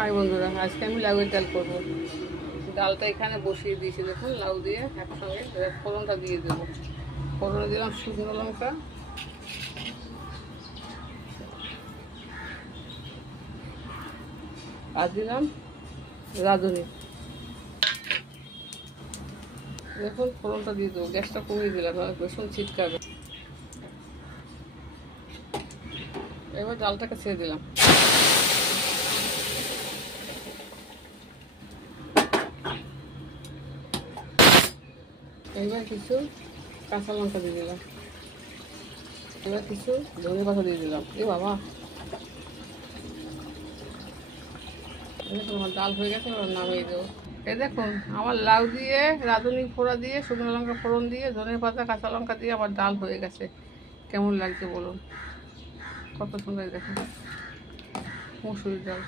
High বন্ধুরা, আজকে আমি লাউয়ের ডাল করবো। ডালটা এখানে বসিয়ে দিয়েছি, দেখুন লাউ দিয়ে একসঙ্গে। এবার ফোড়নটা দিয়ে দেবো। ফোড়নে দিলাম শুকনো লঙ্কা, আর দিলাম রাঁধুনি। দেখুন ফোড়নটা দিয়ে দেবো, গ্যাসটা কমিয়ে দিলাম, বেসন ছিটকাবে। এবার ডালটাকে ছেড়ে দিলাম। এবার কিছু কাঁচা লঙ্কা দিয়ে দিলাম। এবার কিছু ধনে পাতা দিয়ে দিলাম। এ বাবা, দেখুন আমার ডাল হয়ে গেছে, এবার নামিয়ে দেবো। এই দেখুন আমার লাউ দিয়ে, রাঁধুনি ফোড়া দিয়ে, শুকনো লঙ্কা ফোড়ন দিয়ে, ধনে পাতা কাঁচা লঙ্কা দিয়ে আমার ডাল হয়ে গেছে। কেমন লাগছে বলুন? কত সুন্দর, দেখুন মুসুরির ডাল।